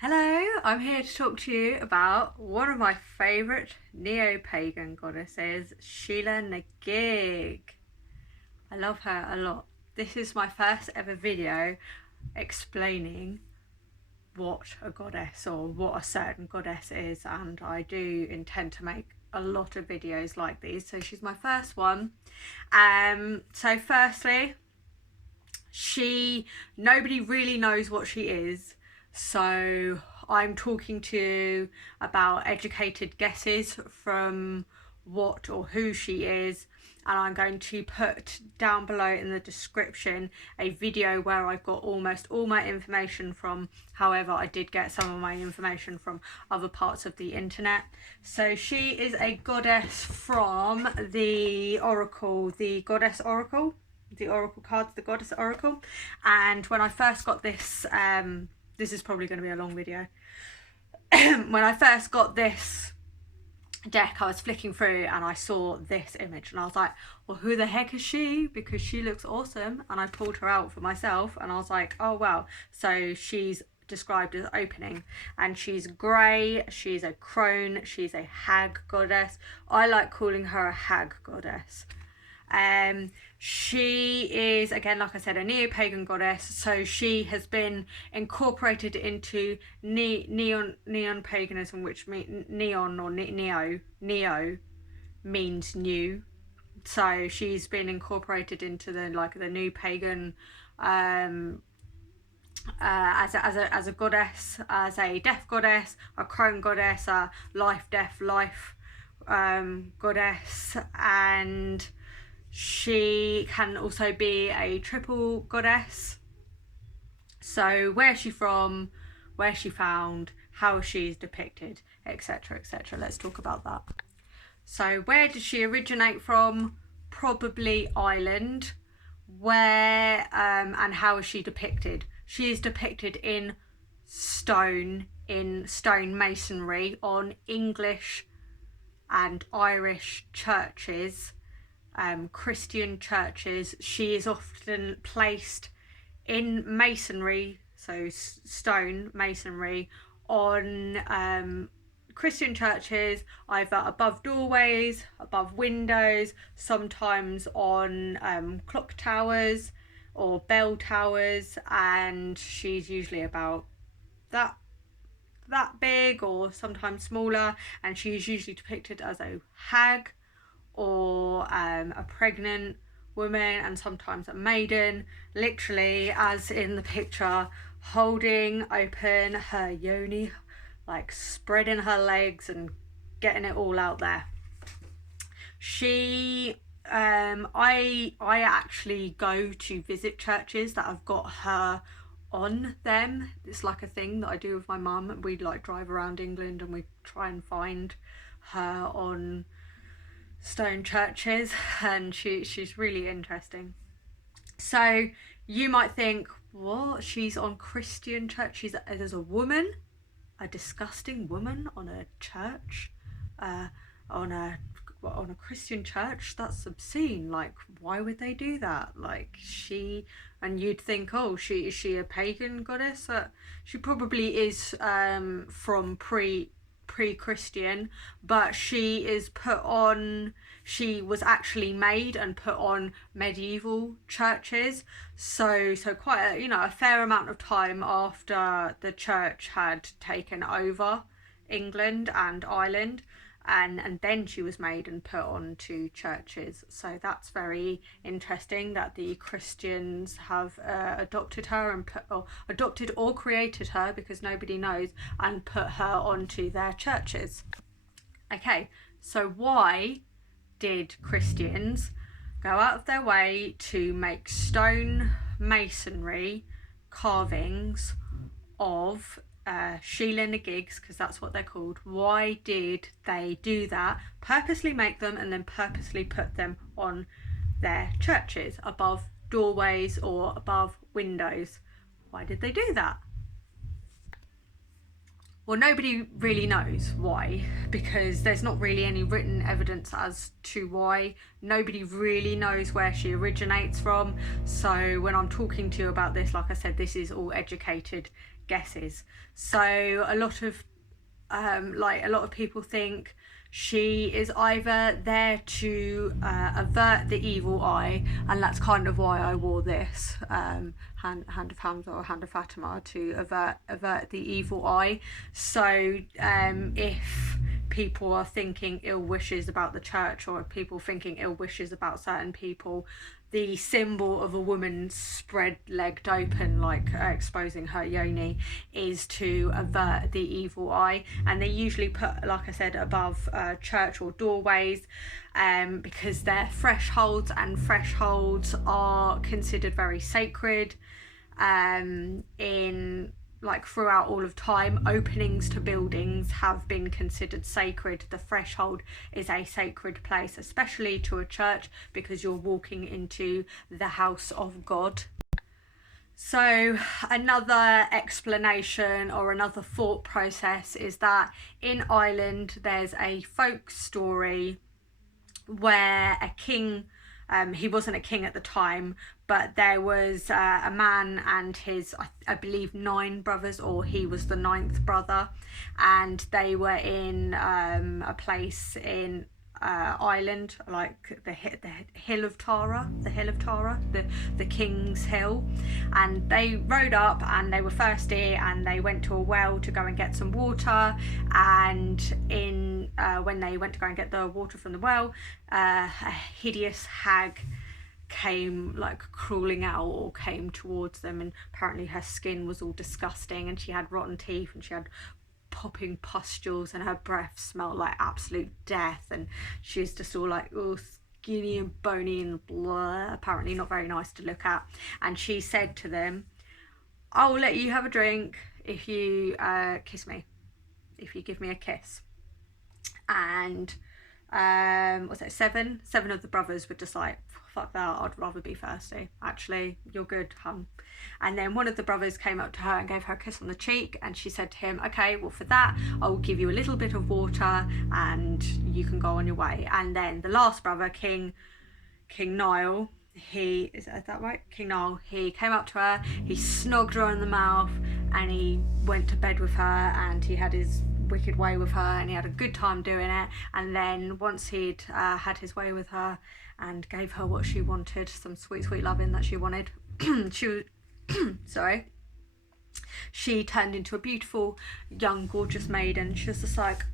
Hello, I'm here to talk to you about one of my favourite neo-pagan goddesses, Sheela Na Gig. I love her a lot. This is my first ever video explaining what a goddess or what a certain goddess is, and I do intend to make a lot of videos like these, so she's my first one. So firstly, nobody really knows what she is. So I'm talking to you about educated guesses from what or who she is, and I'm going to put down below in the description a video where I've got almost all my information from. However, I did get some of my information from other parts of the internet. So she is a goddess from the oracle, the goddess oracle, the oracle cards, the goddess oracle. And when I first got this, this is probably going to be a long video. When I first got this deck, I was flicking through and I saw this image and I was like, well, who the heck is she? Because she looks awesome. And I pulled her out for myself and I was like, oh wow. So she's described as opening, and she's grey, she's a crone, she's a hag goddess. I like calling her a hag goddess. She is, again, like I said, a neo-pagan goddess. So she has been incorporated into neon paganism, which means neon or neo means new. So she's been incorporated into the new pagan as a goddess, as a death goddess, a crone goddess, a life goddess, and she can also be a triple goddess. So where's she from, where she found, how she's depicted, etc, etc. Let's talk about that. So where does she originate from? Probably Ireland. Where and how is she depicted? She is depicted in stone masonry on English and Irish churches. Christian churches. She is often placed in masonry, so stone masonry, on Christian churches, either above doorways, above windows, sometimes on clock towers or bell towers, and she's usually about that big or sometimes smaller, and she's usually depicted as a hag or a pregnant woman, and sometimes a maiden, literally as in the picture, holding open her yoni, like spreading her legs and getting it all out there. She I actually go to visit churches that have got her on them. It's like a thing that I do with my mum. We like drive around England and we try and find her on stone churches, and she's really interesting. So you might think, what, she's on Christian church, there's a woman, a disgusting woman on a church, on a Christian church? That's obscene. Like, why would they do that? Like, and you'd think, oh, is she a pagan goddess? She probably is from pre-Christian, but she was actually made and put on medieval churches, so quite a fair amount of time after the church had taken over England and Ireland, and then she was made and put onto churches. So that's very interesting that the Christians have adopted her and adopted or created her, because nobody knows, and put her onto their churches. Okay, so why did Christians go out of their way to make stone masonry carvings of Sheela Na-Gigs, because that's what they're called? Why did they do that? Purposely make them and then purposely put them on their churches, above doorways or above windows. Why did they do that? Well, nobody really knows why, because there's not really any written evidence as to why. Nobody really knows where she originates from. So when I'm talking to you about this, like I said, this is all educated guesses. So a lot of people think she is either there to avert the evil eye, and that's kind of why I wore this hand of Hamza or hand of Fatima, to avert the evil eye. So if people are thinking ill wishes about the church, or people thinking ill wishes about certain people, the symbol of a woman spread-legged open, like exposing her yoni, is to avert the evil eye. And they usually put, like I said, above church or doorways, because they're thresholds, and thresholds are considered very sacred. Throughout all of time, openings to buildings have been considered sacred. The threshold is a sacred place, especially to a church, because you're walking into the house of God. So another explanation or another thought process is that in Ireland there's a folk story where a king, he wasn't a king at the time, but there was a man and his, I believe, 9 brothers, or he was the 9th brother, and they were in a place in Ireland, like the hill of Tara, the King's Hill, and they rode up and they were thirsty and they went to a well to go and get some water, and when they went to go and get the water from the well, a hideous hag came crawling out, or came towards them, and apparently her skin was all disgusting, and she had rotten teeth, and she had popping pustules, and her breath smelled like absolute death, and she was just all skinny and bony and blah, apparently not very nice to look at. And she said to them, "I will let you have a drink if you kiss me, if you give me a kiss." And was it 7 of the brothers were just like, "Fuck that, I'd rather be thirsty, actually, you're good, hun." And then one of the brothers came up to her and gave her a kiss on the cheek, and she said to him, "Okay, well, for that I will give you a little bit of water and you can go on your way." And then the last brother, King Niall, King Niall, he came up to her, he snogged her in the mouth, and he went to bed with her, and he had his wicked way with her, and he had a good time doing it. And then once he'd had his way with her and gave her what she wanted, some sweet loving that she wanted, she turned into a beautiful young gorgeous maiden. She was just like,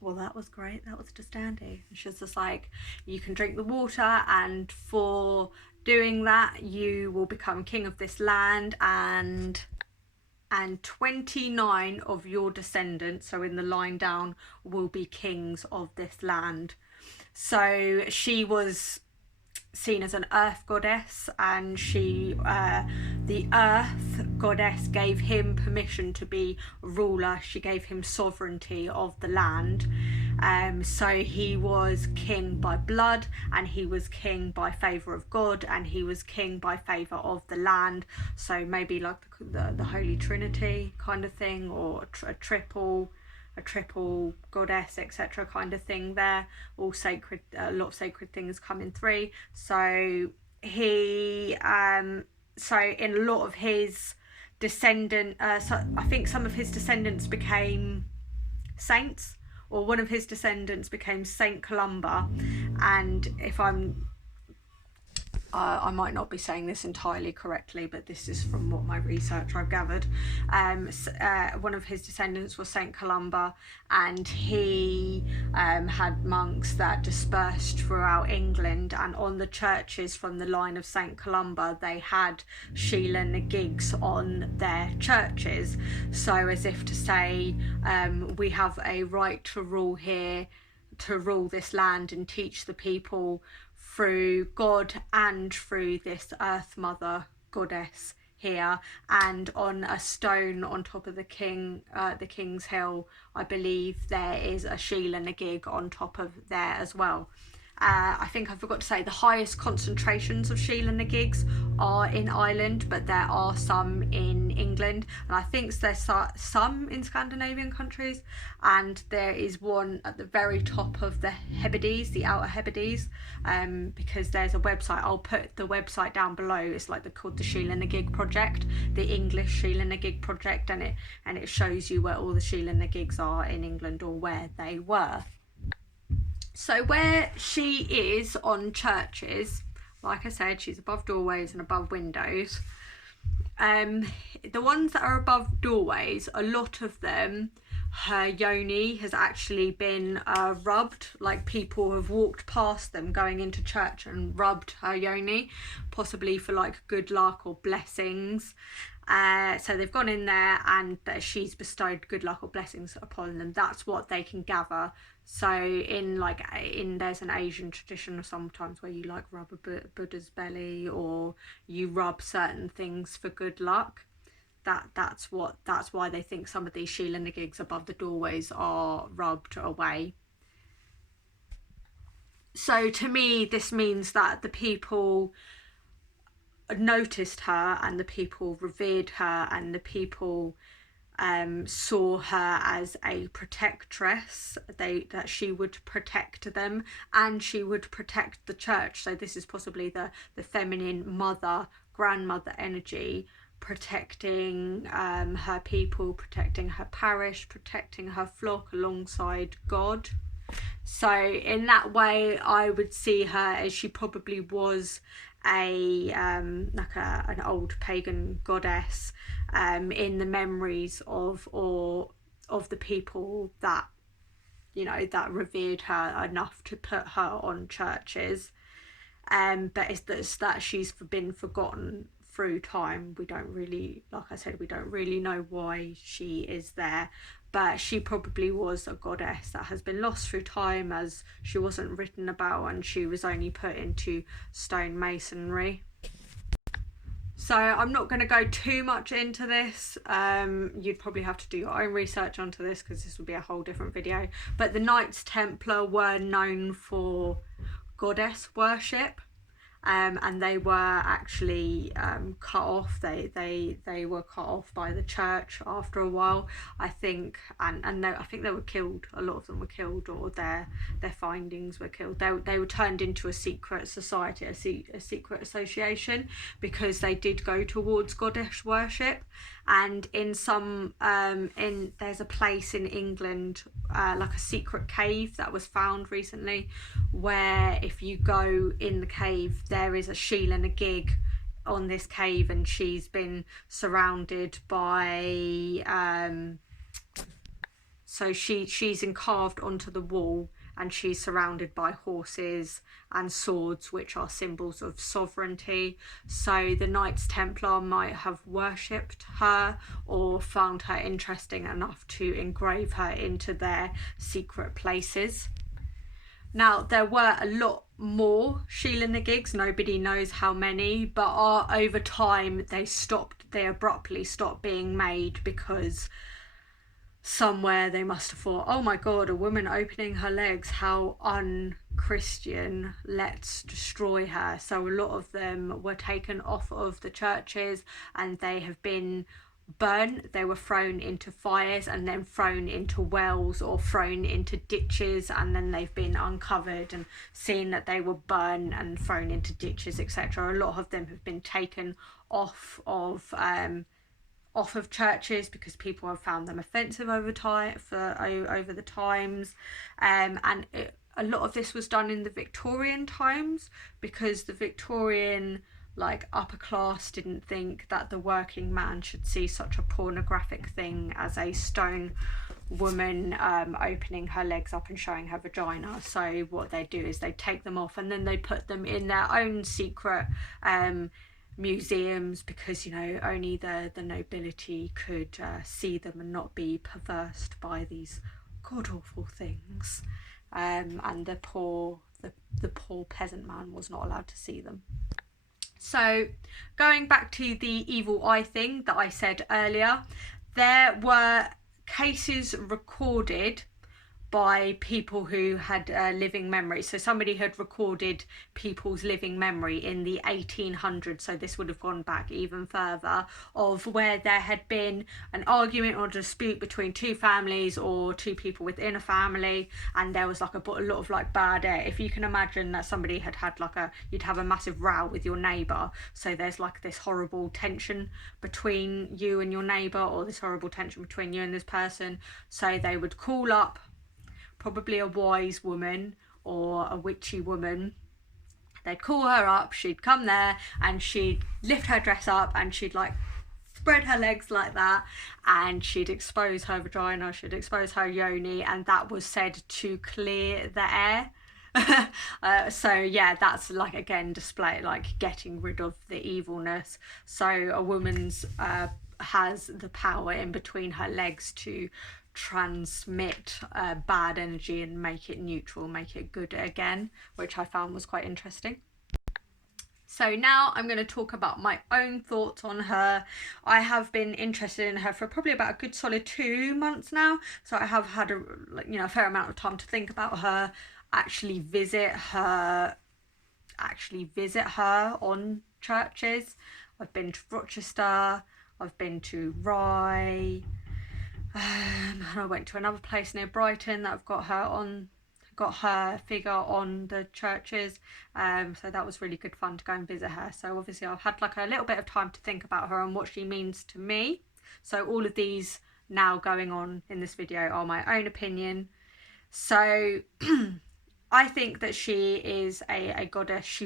"Well, that was great, that was just dandy." And she was just like, "You can drink the water, and for doing that you will become king of this land, and 29 of your descendants, so in the line down, will be kings of this land." So she was seen as an earth goddess, and the earth goddess gave him permission to be ruler. She gave him sovereignty of the land. So he was king by blood, and he was king by favour of God, and he was king by favour of the land. So maybe like the Holy Trinity kind of thing, or a triple goddess, etc. kind of thing there. All sacred, a lot of sacred things come in 3. So he so in a lot of his so I think some of his descendants became saints, or one of his descendants became Saint Columba. And if I might not be saying this entirely correctly, but this is from what my research I've gathered. One of his descendants was Saint Columba, and he had monks that dispersed throughout England, and on the churches from the line of Saint Columba they had Sheela-Na-Gigs on their churches, so as if to say, we have a right to rule here, to rule this land and teach the people through God and through this Earth Mother goddess here. And on a stone on top of the King's Hill, I believe there is a Sheela Na Gig on top of there as well. I think I forgot to say the highest concentrations of Sheela-Na-Gigs are in Ireland, but there are some in England, and I think there's some in Scandinavian countries, and there is one at the very top of the Hebrides, the Outer Hebrides, because there's a website. I'll put the website down below. It's like called the Sheela Na Gig project, the English Sheela Na Gig project, and it shows you where all the Sheela Na Gigs are in England, or where they were. So where she is on churches, like I said, she's above doorways and above windows. The ones that are above doorways, a lot of them, her yoni has actually been rubbed, like people have walked past them going into church and rubbed her yoni, possibly for like good luck or blessings. So they've gone in there and she's bestowed good luck or blessings upon them. That's what they can gather. So there's an Asian tradition sometimes where you like rub a Buddha's belly, or you rub certain things for good luck. That's why they think some of these Sheela Na Gigs above the doorways are rubbed away. So to me, this means that the people noticed her, and the people revered her, and the people saw her as a protectress, that she would protect them and she would protect the church. So this is possibly the feminine mother, grandmother energy, protecting her people, protecting her parish, protecting her flock alongside God. So in that way, I would see her as she probably was an old pagan goddess in the memories of the people that, you know, that revered her enough to put her on churches. But it's that she's been forgotten through time. We don't really, like I said, we don't really know why she is there, but she probably was a goddess that has been lost through time, as she wasn't written about and she was only put into stone masonry. So I'm not going to go too much into this. You'd probably have to do your own research onto this, because this would be a whole different video. But the Knights Templar were known for goddess worship. And they were actually cut off. They were cut off by the church after a while, I think, and I think they were killed. A lot of them were killed, or their findings were killed. They were turned into a secret society, a secret association, because they did go towards goddess worship. And in some there's a place in England, like a secret cave that was found recently, where if you go in the cave, there is a Sheela Na Gig on this cave, and she's been surrounded by so she's carved onto the wall, and she's surrounded by horses and swords, which are symbols of sovereignty. So the Knights Templar might have worshipped her, or found her interesting enough to engrave her into their secret places. Now, there were a lot more Sheela Na Gigs, nobody knows how many, but over time they abruptly stopped being made, because somewhere they must have thought, oh my god, a woman opening her legs, how un-Christian, let's destroy her. So a lot of them were taken off of the churches, and they have been burnt. They were thrown into fires, and then thrown into wells, or thrown into ditches, and then they've been uncovered and seen that they were burnt and thrown into ditches, etc. A lot of them have been taken off of churches, because people have found them offensive over the times, and a lot of this was done in the Victorian times, because the Victorian upper class didn't think that the working man should see such a pornographic thing as a stone woman opening her legs up and showing her vagina. So what they do is they take them off, and then they put them in their own secret museums, because, you know, only the nobility could see them and not be perversed by these god-awful things, and the poor peasant man was not allowed to see them. So going back to the evil eye thing that I said earlier, there were cases recorded by people who had living memory. So somebody had recorded people's living memory in the 1800s, so this would have gone back even further, of where there had been an argument or dispute between two families or two people within a family, and there was like a lot of like bad air. If you can imagine that somebody had like you'd have a massive row with your neighbour, so there's like this horrible tension between you and your neighbour, or this horrible tension between you and this person, so they would call up probably a wise woman or a witchy woman. They'd call her up, she'd come there and she'd lift her dress up and she'd like spread her legs like that, and she'd expose her vagina, she'd expose her yoni, and that was said to clear the air. So yeah, that's like, again, display like getting rid of the evilness. So a woman's has the power in between her legs to transmit bad energy and make it neutral, make it good again, which I found was quite interesting. So now I'm going to talk about my own thoughts on her. I have been interested in her for probably about a good solid 2 months now, so I have had a fair amount of time to think about her, actually visit her on churches. I've been to Rochester, I've been to Rye, and I went to another place near Brighton that I've got her figure on the churches, so that was really good fun to go and visit her. So obviously I've had like a little bit of time to think about her and what she means to me. So all of these now going on in this video are my own opinion. So I think that she is a goddess.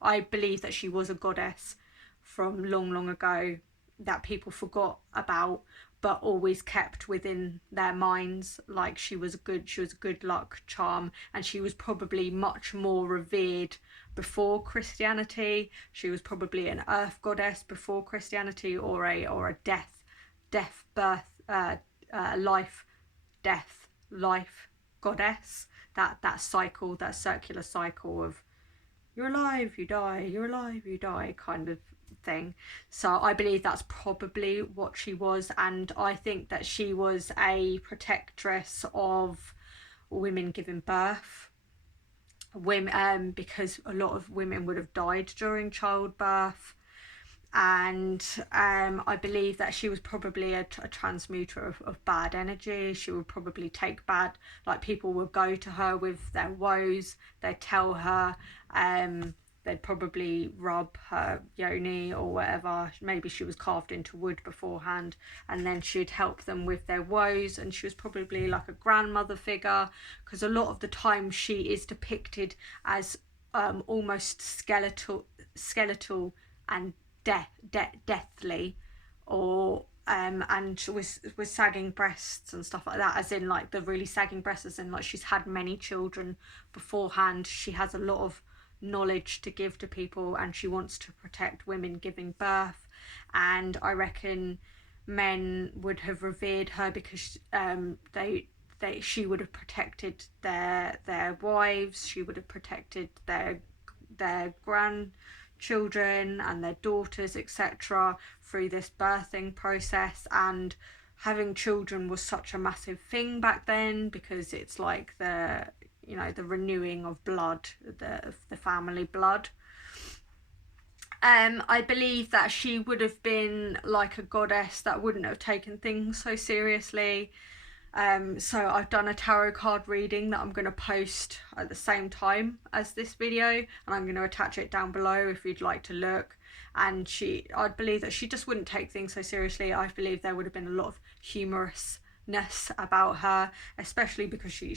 I believe that she was a goddess from long ago that people forgot about, but always kept within their minds. Like she was a good luck charm, and she was probably much more revered before Christianity. She was probably an earth goddess before Christianity, or a life goddess. That cycle, that circular cycle of you're alive, you die, you're alive, you die kind of thing. So I believe that's probably what she was, and I think that she was a protectress of women giving birth, because a lot of women would have died during childbirth, and I believe that she was probably a transmuter of bad energy. She would probably take bad, like people would go to her with their woes, they'd tell her, they'd probably rub her yoni or whatever. Maybe she was carved into wood beforehand, and then she'd help them with their woes. And she was probably like a grandmother figure, because a lot of the time she is depicted as almost skeletal and deathly, or and with sagging breasts and stuff like that, as in like the really sagging breasts, as in like she's had many children beforehand. She has a lot of knowledge to give to people, and she wants to protect women giving birth. And I reckon men would have revered her because she would have protected their wives, she would have protected their grandchildren and their daughters, etc., through this birthing process. And having children was such a massive thing back then, because it's like the renewing of blood, the family blood. I believe that she would have been like a goddess that wouldn't have taken things so seriously. So I've done a tarot card reading that I'm going to post at the same time as this video, and I'm going to attach it down below if you'd like to look. And I believe that she just wouldn't take things so seriously. I believe there would have been a lot of humorousness about her, especially because she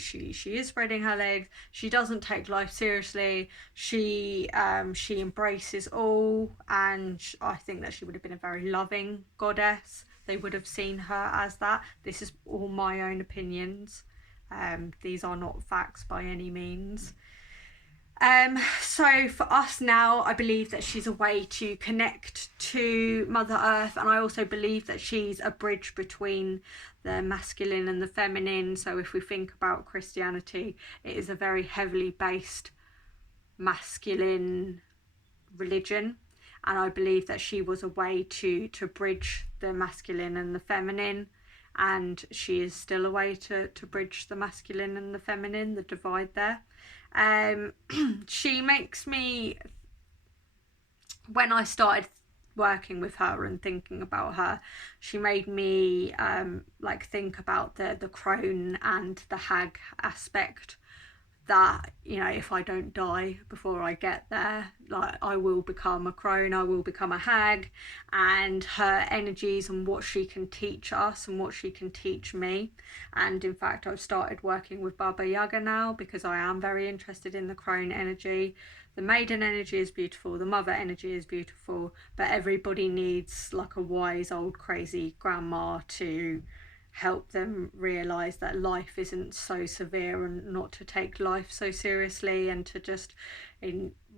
is spreading her legs. She doesn't take life seriously. She embraces all, and I think that she would have been a very loving goddess. They would have seen her as that. This is all my own opinions. These are not facts by any means. So for us now, I believe that she's a way to connect to Mother Earth, and I also believe that she's a bridge between the masculine and the feminine. So if we think about Christianity, it is a very heavily based masculine religion, and I believe that she was a way to bridge the masculine and the feminine. and she is still a way to bridge the masculine and the feminine, the divide there. She makes me, when I started working with her and thinking about her, she made me like think about the crone and the hag aspect, that, you know, if I don't die before I get there, like, I will become a crone, I will become a hag, and her energies and what she can teach us and what she can teach me. And in fact, I've started working with Baba Yaga now because I am very interested in the crone energy. The maiden energy is beautiful, the mother energy is beautiful, but everybody needs like a wise old crazy grandma to help them realise that life isn't so severe, and not to take life so seriously, and to just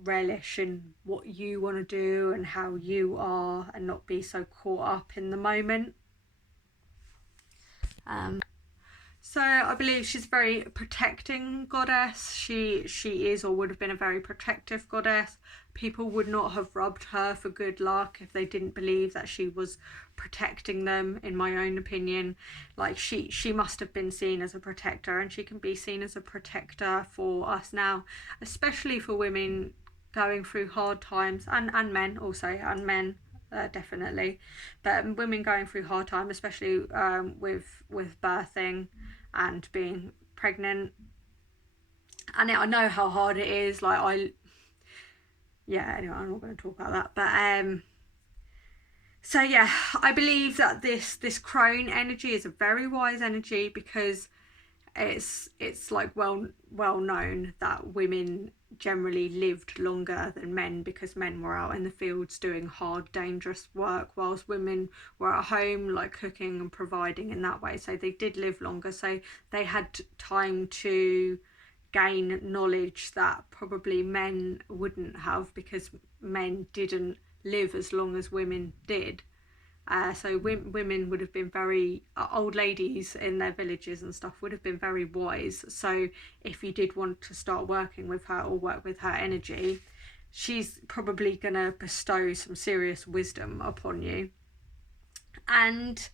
relish in what you want to do and how you are, and not be so caught up in the moment. So I believe she's a very protecting goddess. She is, or would have been, a very protective goddess. People would not have robbed her for good luck if they didn't believe that she was protecting them, in my own opinion. Like, she must have been seen as a protector, and she can be seen as a protector for us now, especially for women going through hard times, and men also, and men definitely, but women going through hard time, especially with birthing and being pregnant. And I know how hard it is. Like, anyway, I'm not going to talk about that, but so yeah, I believe that this crone energy is a very wise energy, because it's like well known that women generally lived longer than men, because men were out in the fields doing hard, dangerous work, whilst women were at home, like cooking and providing in that way. So they did live longer, so they had time to gain knowledge that probably men wouldn't have, because men didn't live as long as women did. So women would have been very, old ladies in their villages and stuff would have been very wise. So if you did want to start working with her or work with her energy, she's probably going to bestow some serious wisdom upon you. And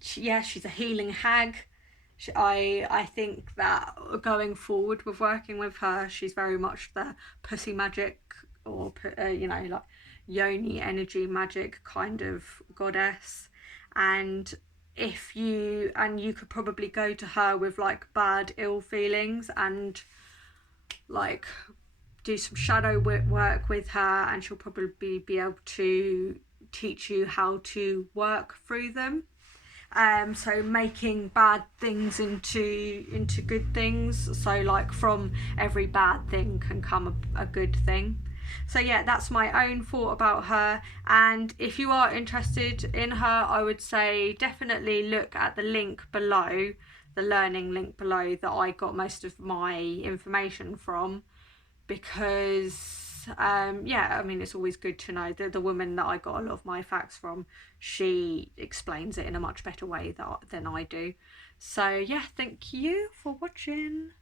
she's a healing hag. I think that going forward with working with her, she's very much the pussy magic, or like yoni energy magic kind of goddess. And you could probably go to her with like bad ill feelings, and like do some shadow work with her, and she'll probably be able to teach you how to work through them. So making bad things into good things. So like from every bad thing can come a good thing. So yeah, that's my own thought about her. And if you are interested in her, I would say definitely look at the link below, the learning link below, that I got most of my information from, because it's always good to know that the woman that I got a lot of my facts from, she explains it in a much better way than I do. So yeah, thank you for watching.